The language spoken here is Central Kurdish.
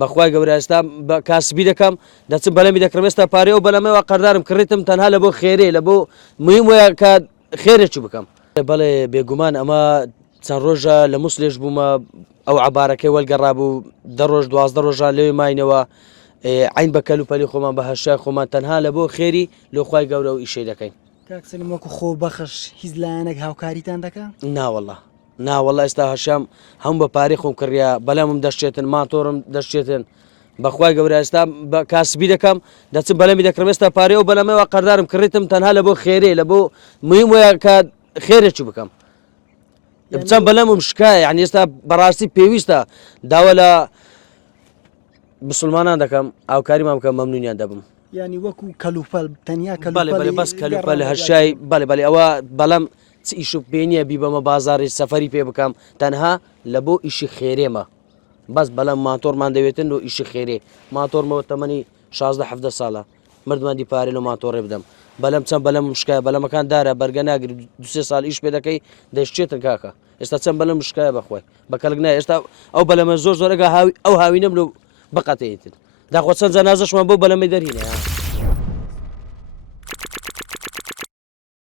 بەخوای گەورە ئێستا کاسبی دەکەم دەچم بەلەمی دەکڕم ئێستا پارێ و بەلەمەوە قەردارم کڕێتم تەنها لە بۆ خێرێ لە بۆ مهم وایە کە خێرێکی بکەم بەڵێ بێگومان ئەمە چەند ڕۆژە لە موسلێش بوومە ئەو عبارەکەی وەلگەڕا بوو 10 ڕۆژ 12 ڕۆژە لێ ماینەوە عین بە کەلوپەلی خۆمان بە هەشای خۆمان تەنها لە بۆ خێری لۆخوای گەورە و ئیشەی دەکەین کاکسەلیم وەکو خۆ بەخش هیچ لایەنێک هاوکاریتان دەکات ناوەڵڵا ناوەڵە ئێستا هەشام هەم بە پارەی خۆم کڕیا بەلامم دەشتێتن ماتۆرم دەشتێتن بەخوای گەورە ئێستا کاسبی دەکەم دەچم بەلەمی دەکڕم ئێستا پارێ و بەلەمەوە قەردارم کڕێتم تەنها لە بۆ خێرێ لە بۆ مهم وایە کە خێرێکی بکەم بچەم بەلەمم شکایە یعنی ئێستا بەڕاستی پێویستە داوە لە مسلمانان دەکەم ئاوکاریمان بکەم مەمنونیان دەبم ینی وەکو کەلوپەل تەنیا بەڵێ بەس کەلوپەل هەشای بەڵێ ئەوە بەڵام ئیش و پێنیە بی بەمە بازاری سەفەری پێ بکەم تەنها لە بۆ ئیشی خێرێمە بەس بەڵام ماتۆرمان دەوێتن و ئیشی خێرێ ماتۆرمەوە تەمەنی 16 ساڵە مردمانی پارێ لە ماتۆڕێ بدەم بەلەم چەند بەلەم مشکایە بەلەمەکان دارە بەرگە ناگری 2 ساڵ ئیش پێ دەکەی دەشتێتن کاکە ئێستا چەند بەلەم مشکایە بەخۆی بەکەلک نایە ئێستا ئەو بەلەمە زۆر زۆرەگە ئەو هاوینەم لە بقەتێتن داخۆ چەند جەنازەشمان بۆ بەلەمەی دەرهینە